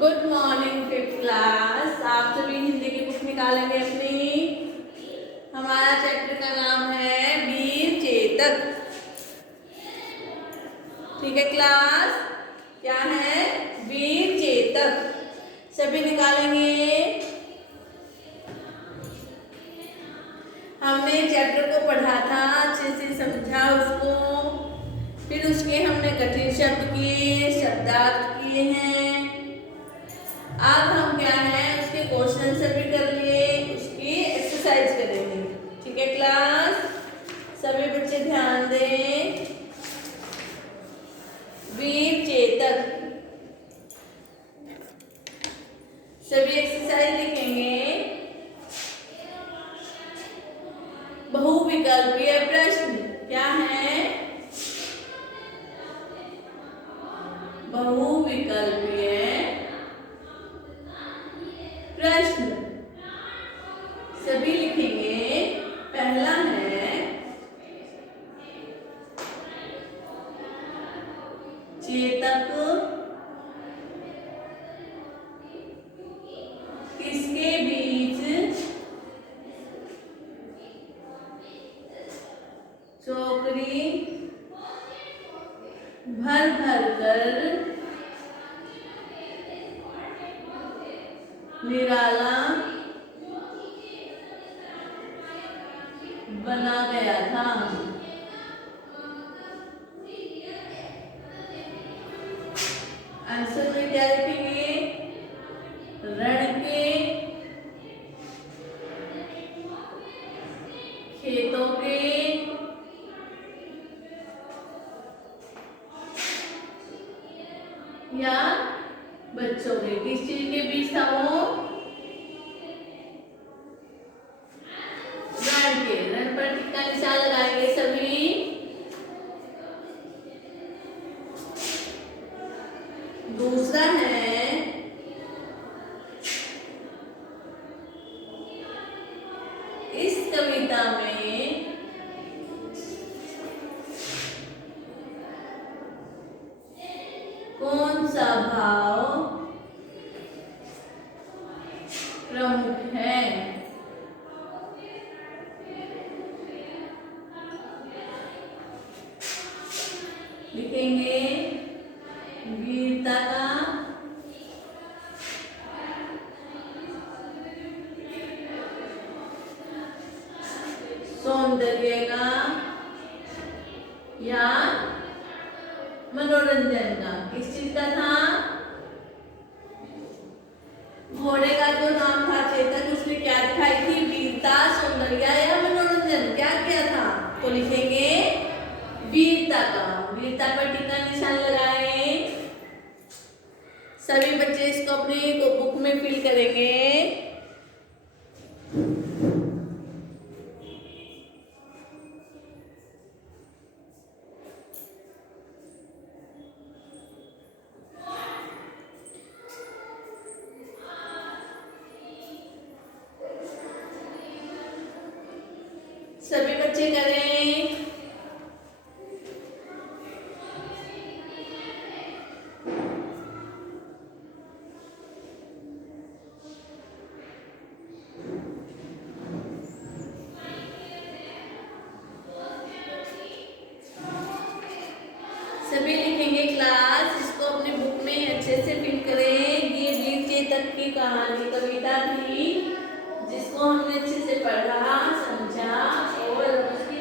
Good morning fifth class. आप सभी हिंदी की बुक निकालेंगे अपनी। हमारा चैप्टर का नाम है वीर चेतक। ठीक है क्लास, क्या है? वीर चेतक। सभी निकालेंगे। हमने चैप्टर को पढ़ा था, अच्छे से समझा उसको, फिर उसके हमने कठिन शब्द किए, शब्दार्थ किए हैं। अब हम क्या है, उसके क्वेश्चन से भी कर लिए, उसकी एक्सरसाइज करेंगे। ठीक है क्लास, सभी बच्चे ध्यान दें। वीर चेतक, सभी एक्सरसाइज लिखेंगे। बहुविकल्पीय प्रश्न क्या है? बहुविकल्पीय प्रश्न सभी लिखेंगे। पहला है चेतक किसके बीच चौकड़ी भर भर कर निराला बना गया था? आंसर में क्या लिखेंगे? रण के, खेतों के, या बच्चों के। किस चीज के बीच था वो? रण के। रण पर टिक्का निशान लगाएंगे सभी। दूसरा है इस कविता में कौन सा भाव प्रमुख है? लिखेंगे वीरता का, सौंदर्य का, या मनोरंजन का। किस चीज का था? घोड़े का जो नाम था चेतक, उसने क्या दिखाई थी? वीरता, सौंदर्य या मनोरंजन। क्या किया था? तो लिखेंगे वीरता का। वीरता पर टिक्का निशान लगाएं। सभी बच्चे इसको अपनी बुक में फिल करेंगे। सभी बच्चे करें। सभी लिखेंगे क्लास, इसको अपनी बुक में अच्छे से फिल करें। ये वीर चेतक की कहानी कविता थी, जिसको हमने अच्छे से पढ़ा, समझा और उसकी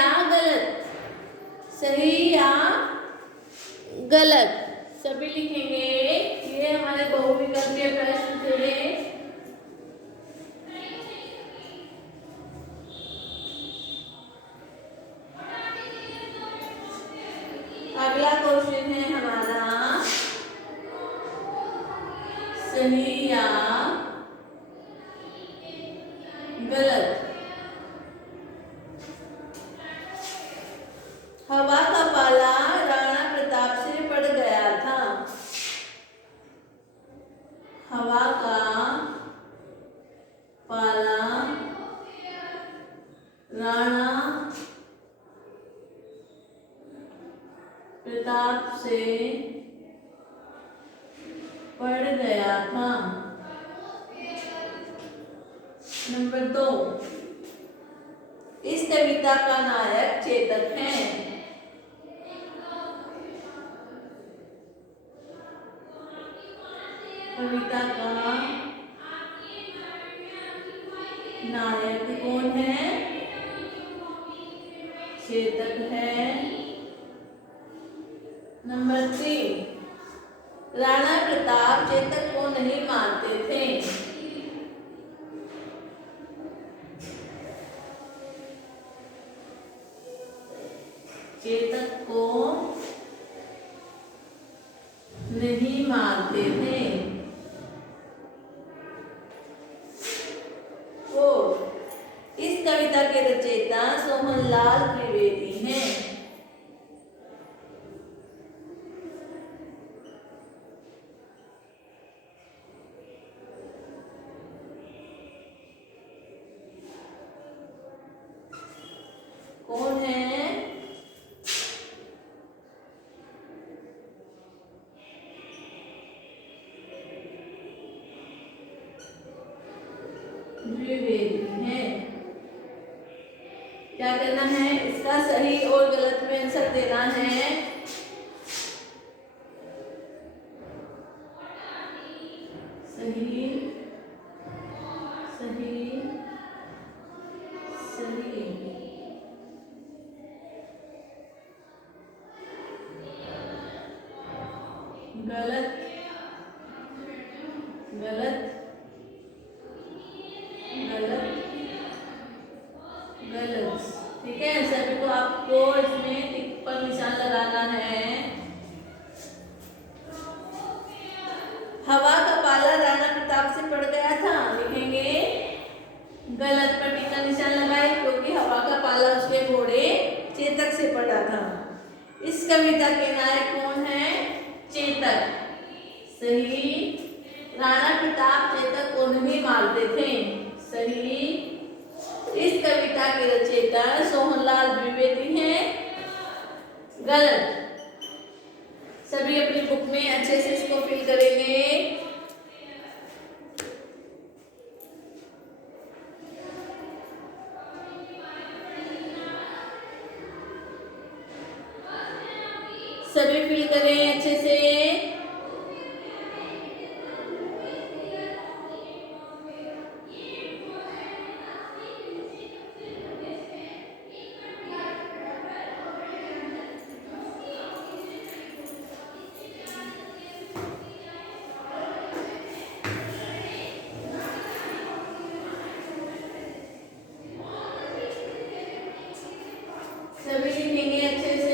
या गलत? सही या गलत? सभी लिखेंगे। ये हमारे बहुविकल्पीय प्रश्न थे। अगला क्वेश्चन है हमारा सही या गलत? हवा का पाला राणा प्रताप से पड़ गया था। हवा का पाला राणा प्रताप से पड़ गया था। नंबर 2, इस कविता का नायक चेतक है। कविता का नायक कौन है? चेतक है। नंबर 3, राणा प्रताप चेतक को नहीं मानते थे। चेतक को नहीं मानते थे। इस कविता के रचयिता सोहनलाल त्रिवेदी हैं। कौन है? द्विवेदी है। क्या करना है? इसका सही और गलत में आंसर देना है। सही, सही, सही, गलत, गलत, गलत, गलत। ठीक है, सभी को आपको इसमें टिक पर निशान लगाना है। हवा का पाला राणा प्रताप से पड़ गया था, लिखेंगे गलत पर टिक का निशान लगाए, क्योंकि हवा का पाला उसके घोड़े चेतक से पड़ा था। इस कविता के नायक कौन है? चेतक। सही। राणा प्रताप चेतक को नहीं मारते थे। सही। इस कविता के रचयिता सोहनलाल द्विवेदी हैं। गलत। सभी अपनी बुक में अच्छे से इसको फिल करेंगे। सभी फिल करें अच्छे से। सभी लिखेंगे अच्छे से।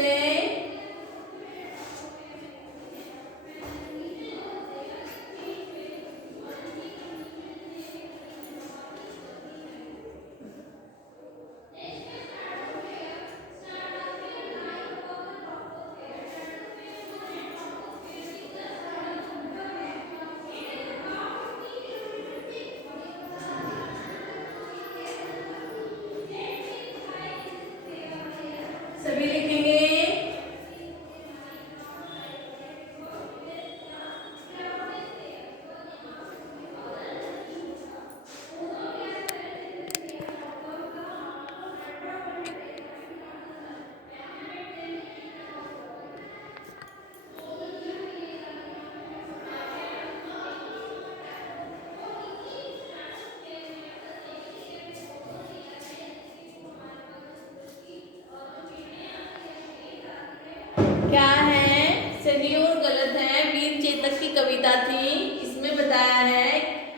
क्या है, सही और गलत है। वीर चेतक की कविता थी। इसमें बताया है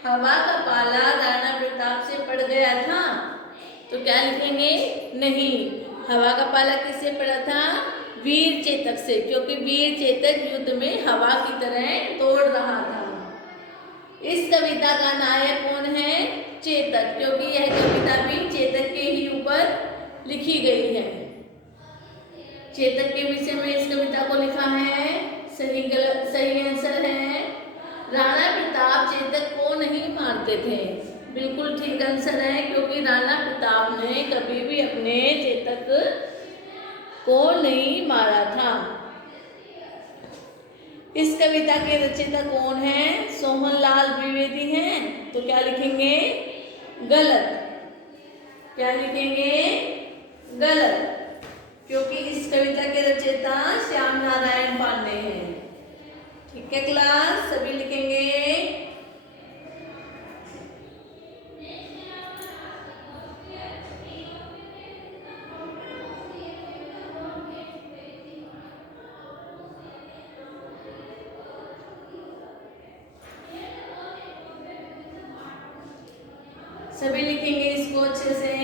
हवा का पाला राणा प्रताप से पड़ गया था, तो क्या लिखेंगे, नहीं। हवा का पाला किससे पड़ा था, वीर चेतक से, क्योंकि वीर चेतक युद्ध में हवा की तरह दौड़ रहा था। इस कविता का नायक कौन है, चेतक, क्योंकि यह कविता भी चेतक के ही ऊपर लिखी गई है। चेतक के विषय में इस कविता को लिखा है। सही गलत, सही आंसर है राणा प्रताप चेतक को नहीं मारते थे। बिल्कुल ठीक आंसर है, क्योंकि राणा प्रताप ने कभी भी अपने चेतक को नहीं मारा था। इस कविता के रचयिता कौन है, सोहनलाल द्विवेदी हैं, तो क्या लिखेंगे, गलत। क्या लिखेंगे, गलत, क्योंकि इस कविता के रचयिता श्याम नारायण पांडे हैं। ठीक है क्लास, सभी लिखेंगे। सभी लिखेंगे इसको अच्छे से।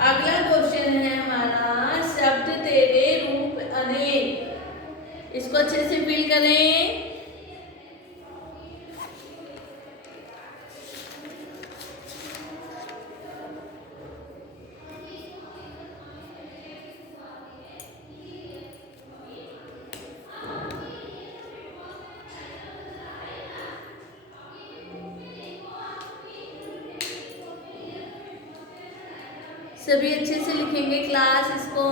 अगला क्वेश्चन है हमारा, शब्द तेरे रूप अनेक, इसको अच्छे से फिल करें। सभी अच्छे से लिखेंगे क्लास इसको।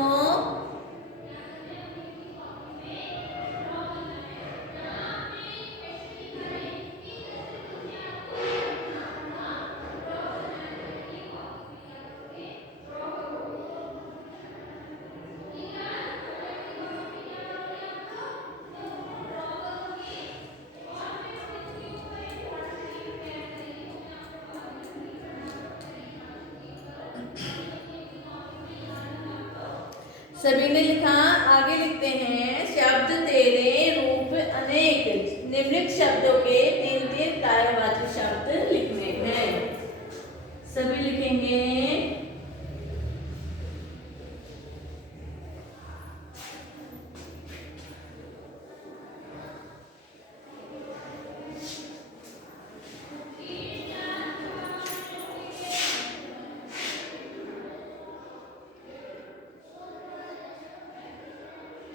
सभी ने लिखा, आगे लिखते हैं, शब्द तेरे रूप अनेक, निम्नलिखित शब्दों के 3-3 कार्यवाची शब्द लिखने हैं। सभी लिखेंगे।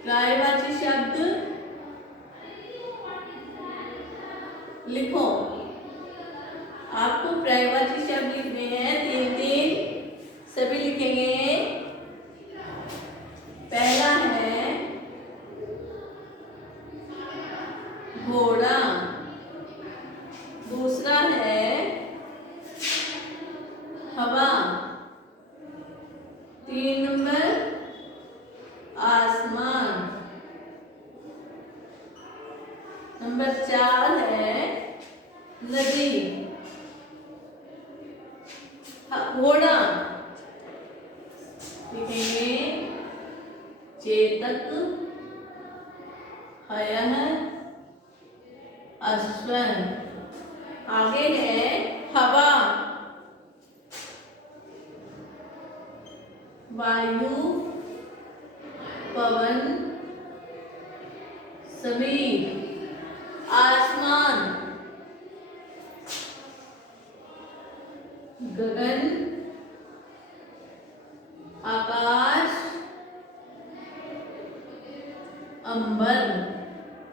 पर्यायवाची शब्द लिखो। आपको पर्यायवाची शब्द लिखने हैं 3-3, सभी लिखेंगे। पहला है घोड़ा, दूसरा है हवा, 3 नंबर आसमान, नंबर 4 है नदी। घोड़ा लिखेंगे चेतक, हयः, अश्व। आगे है हवा, वायु, पवन, समीर। आसमान, गगन, आकाश, अंबर।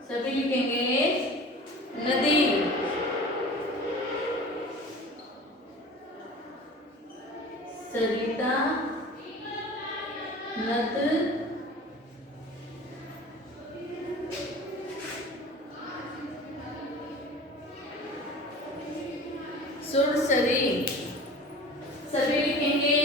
सभी लिखेंगे नदी, सरिता, नद, सुरसरी। सभी लिखेंगे।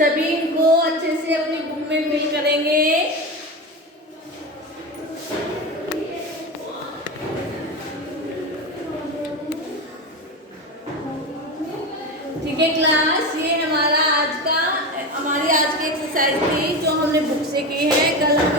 सभी इनको अच्छे से अपनी बुक में फिल करेंगे। ठीक है क्लास, ये हमारी आज की एक्सरसाइज थी जो हमने बुक से की है। कल